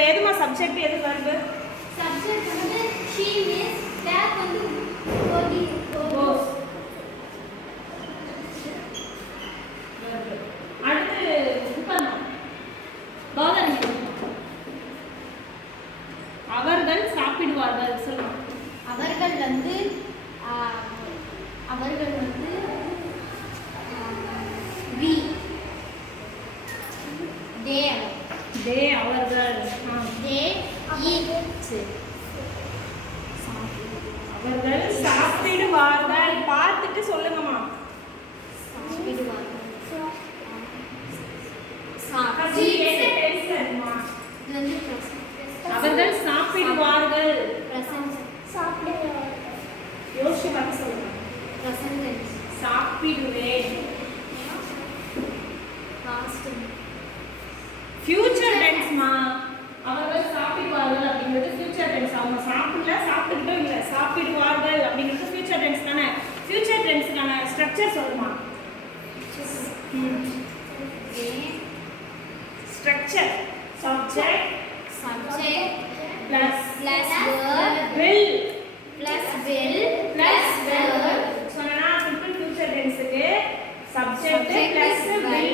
இதுல எதுமா சப்ஜெக்ட் எது வருது? சப்ஜெக்ட் வந்து she is, verb வந்து goes. அடுத்து உட்கார்ந்து பௌதன் அவர்கள் சாப்பிடுவார்கள் சொல்லுங்க. அவர்கள் வந்து we, they அவர்கள் they eat, அவர்கள் சாப்பிடுவார்கள். பார்த்துட்டு சொல்லுங்கம்மா. அவர்கள் சாப்பிடுவார்கள். யோசிச்சு பார்த்து சொல்லுங்க. சாப்பிடுவேன். ஃபியூச்சர் டென்ஸ்மா. அவர்கள் சாப்பிடுவார்கள் அப்படிங்கிறது ஃபியூச்சர் டென்ஸ். அவங்க சாப்பிடல, சாப்பிட்டுக்கிட்டும் இல்லை, சாப்பிடுவார்கள் அப்படிங்கிறது ஃபியூச்சர் டென்ஸ் தானே. ஃபியூச்சர் டென்ஸ்க்கான ஸ்ட்ரக்சர் சொல்லுமா. Structure subject plus verb will plus verb. சொன்னா simple future tense க்கு subject plus will